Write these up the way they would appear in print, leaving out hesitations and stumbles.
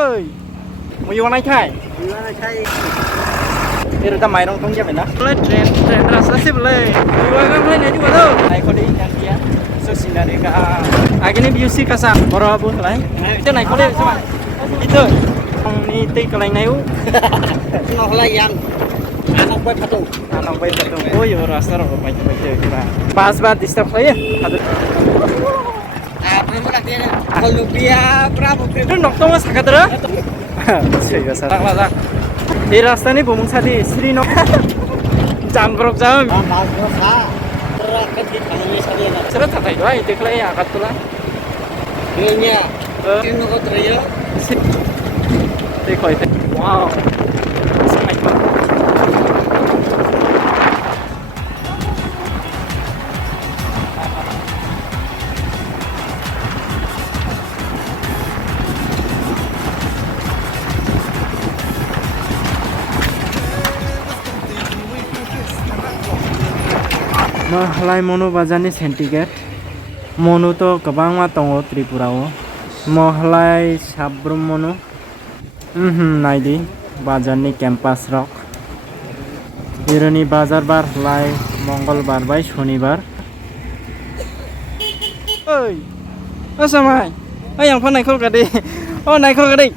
ơi mau vô này khai ini udah main nongkrong jam ya tren rasa sih boleh mau kan boleh nih juga tuh naik kode yang dia sukses dari ke akhirnya biusi kasar baru abu lah itu naik kode sama itu ini teh kalau naik Ngọc là yang anak baik satu. anak baik satu oh iya rasa orang baik kira pas banget disturb saya Berapa lagi ya? Kalau dia berapa? itu nongkrong mas sakit terus saya salah lah 이 라스타니 보문사디 스리노 장그럭 장 Madrasah. Terakhir di Tanjung Lesari. serat tak itu ay tekla ya akatula Kayaknya ini kok teriak. tekla itu wow sangat bagus Mahalai mono bazani sentiket mono to kabang ma tongo Tripura o mahalai sabrum mono naidi bazarni campus rock ironi bazar bar lai mongolbar bai shonibar oi asamai yang phone này khol ka di này khol ka di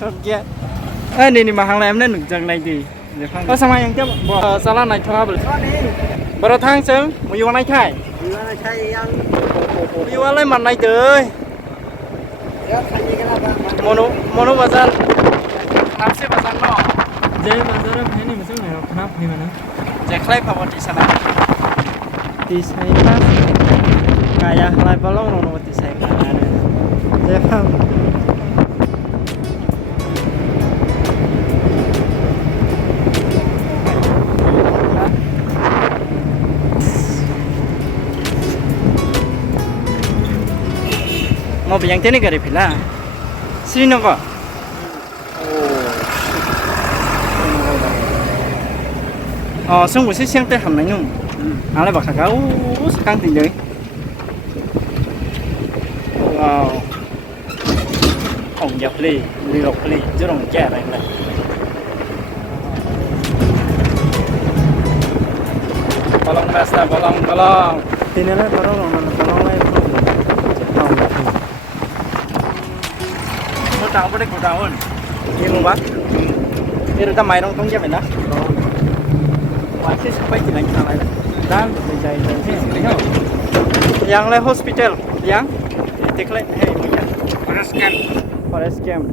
sok ya ni mahalai em nên jang này di asamai yang tiap salah này trouble baru thang sớm mau vô này khai Gimana saya yang vô lấy mặt này tới ya tanya kenapa? mono bazar nafsi bazar no jadi bazar apa ini maksudnya kenapa gimana jeklay pawat di sana di sana kayak halai balong nono di sana ada jadi mau bilang ini gak ada sini nongko oh sungguh sih siang teh hamil nyum ala bakal kau sekarang tinggal wow ông nhập ly lọc ly chứ đồng chè này này balong rasta balong ini lah balong lah tahu pada kau tahun, ini mubah, ini udah main nongkrong jam ya, masih sampai jalan sana lah, dan jalan yang le hospital, yang tikle, hei, forest camp,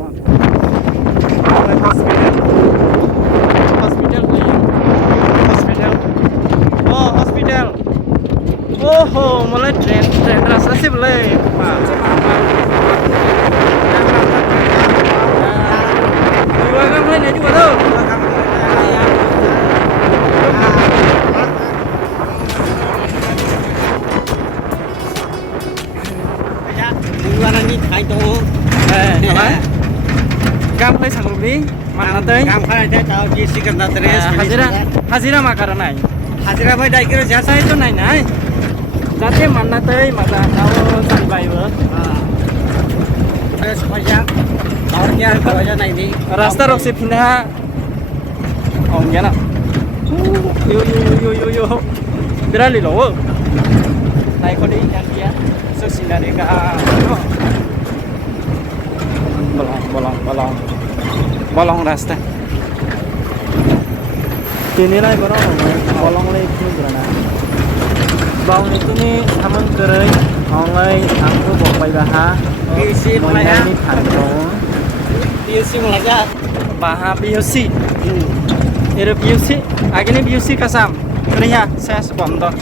hospital, oh, mulai tren rasa sih boleh, kan boleh nih juga tuh Gimana nih hai tuh? Apa? Kamu lagi sanggup nih? Mana tuh? Kamu kan ada tahu di sekretaris. Hazira makaran naik. Hazira apa dah kira Jasa itu naik. Jadi mana tuh? Masa tahu sampai ber? Supaya tawarnya kalau aja naik ini. Rasta roksi pindah. Oh enggak nak. Yo. Berali loh. Naik kode yang dia sukses dari ke bolong rasta. Inilah bolong itu berana. Bong itu nih aman kerai. Ongai aku bawa baha. Isi mulai ya. Ini kantong. Isi mulai ya. Baha BUC. Ini BUC. Akhirnya BUC kasam. Kerja saya sponsor.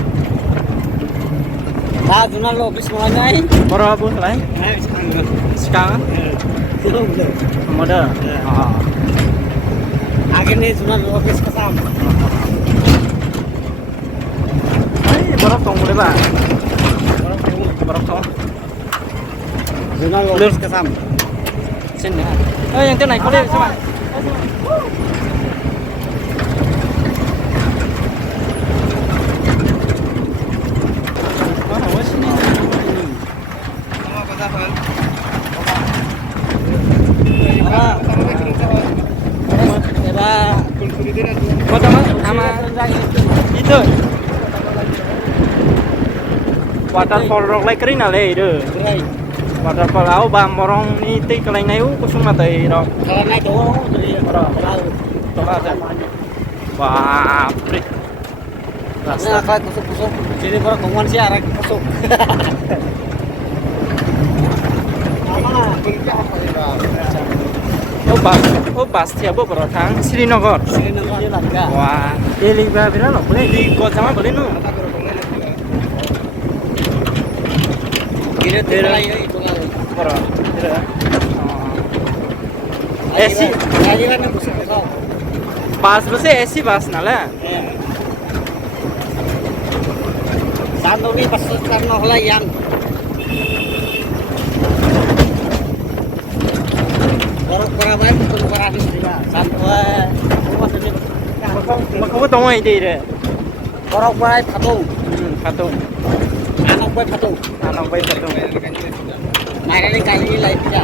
Nah, jurnal office mulai. Baru abu lah. Sekarang. Belum. Modal. Akhirnya jurnal office kesam. Baru tong boleh pak. Baru tong. Jurnal office kesam. Sini. Yang itu naik boleh coba. Itu waterfall rok lai kering nale itu. Waterfall au bam morong ni ti kelai nai u kusung matai ro. Kalau naik tuh jadi orang laut. Tola aja. Wah, prik. Rasa kayak kusuk-kusuk. Jadi orang kongwan sih arek kusuk. Mama, kita apa ini? Oh bas tiap berotang Srinagar. Srinagar ya langga. Wah, ini berapa lo? Boleh di kota mana boleh nu? Kira terus itu lah. Bro, tidak. AC, Lagi kan kusuk itu. bas besi AC bas nala. Santo ni pas karena lah yang orang Purabai betul habis juga. Santo maksudnya Makau tahu ini deh. orang Purabai patung, Patung, anak Purabai patung. anak bayi patung. Nah ini kali ini lain ya.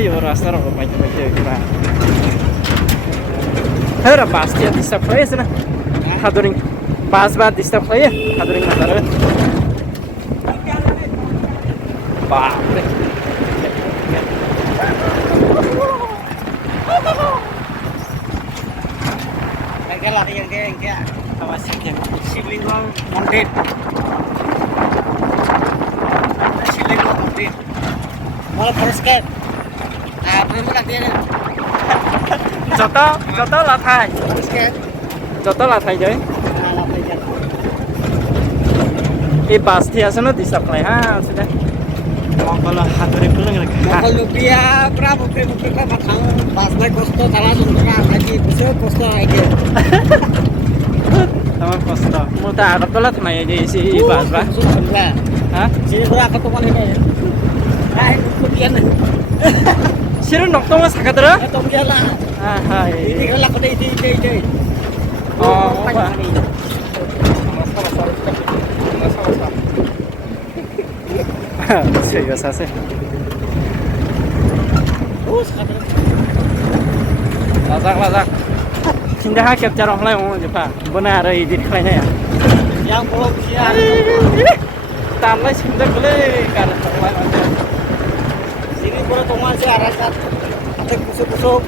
Yo rasa orang bayi bayi kira. Hera bas tiap disturb play sana. Haduring bas disturb play. Haduring masalah. Bapak. Kayak lah yang dia Awas sikit. Silingong Mondir. Silingong Mondir. Malah persket. Ah, belum lagi dia. Joto lathai. Persket. Joto lathai je. Ah, lah pergi. Bas tiap sana disturb play ha sudah. Kalau haduring pulang lagi. Kalau dia berapa berapa matang pas naik kosto salah sumber lagi besar kosto aja. Sama kosto. Mau tak ada tolat mana jadi si bas bah? Sudah. Hah? Sini berapa teman ini? Nah, kemudian Siru nokto mas sakit terus? atau dia lah. Ah, Ini iya. kalau aku ide. Oh, apa? apa? Saya sase. Oh, sekarang Lazak. Cinta hak capture online mau jepa. Benar ada edit lainnya ya. yang belum siap. Tanah cinta boleh karena online aja. Sini pura teman sih arah kat. Ada kusuk-kusuk.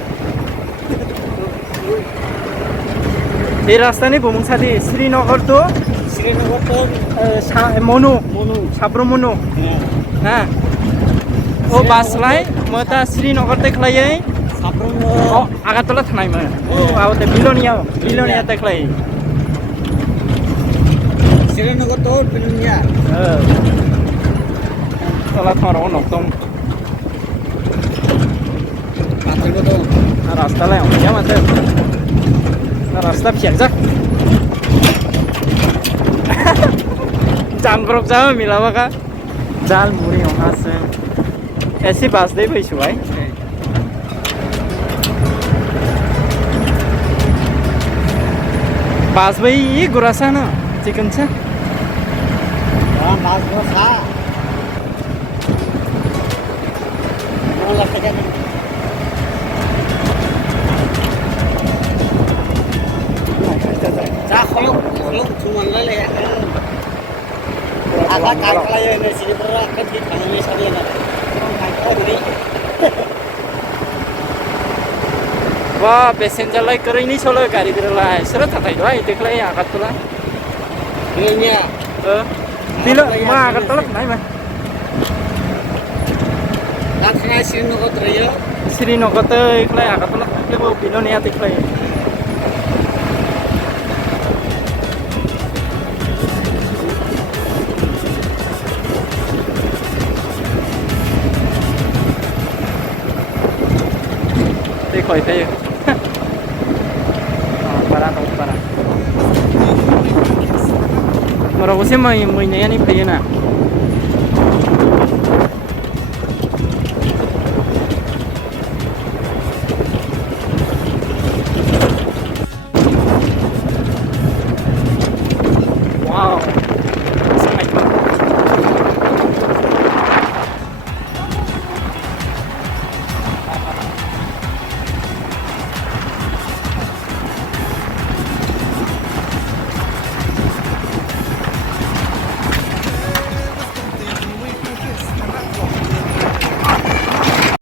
Di rasta ni bumung sadi Srinagar tu Sini nonton Mono, mulu. Sabromono. Ya. Nah, oh bas lain, mata Srinagar te kelai. Sabrung. Oh, agak telat naik mana? Oh, awak te Bilonia te kelai. Sini nonton dunia. Telat orang nonton. Patri betul. Rasta lain, ya mata. Rasta biasa. Jangan berok jauh milawa ka. Jal muri orang se. ऐसी बात दे भाई सुवाई बास भाई ये गुरासा ना चिकन चा Orang bagus ah. Mau lah saja nih. Cak kolok cuma lele ya. Agak kakak ya nih sini berak kan di tangan ini saja nih. Kakak ini. wah passenger lai kering ni solo gari dir lai seret tak tahu ai dekh lai agat tu lai Ini bilo ma agat telat naik mah kan kena sini nunggu teriak. Srinagar te iklai agat telat lebo Bilonia te iklai te khoi te para Moro bose mai ni phai na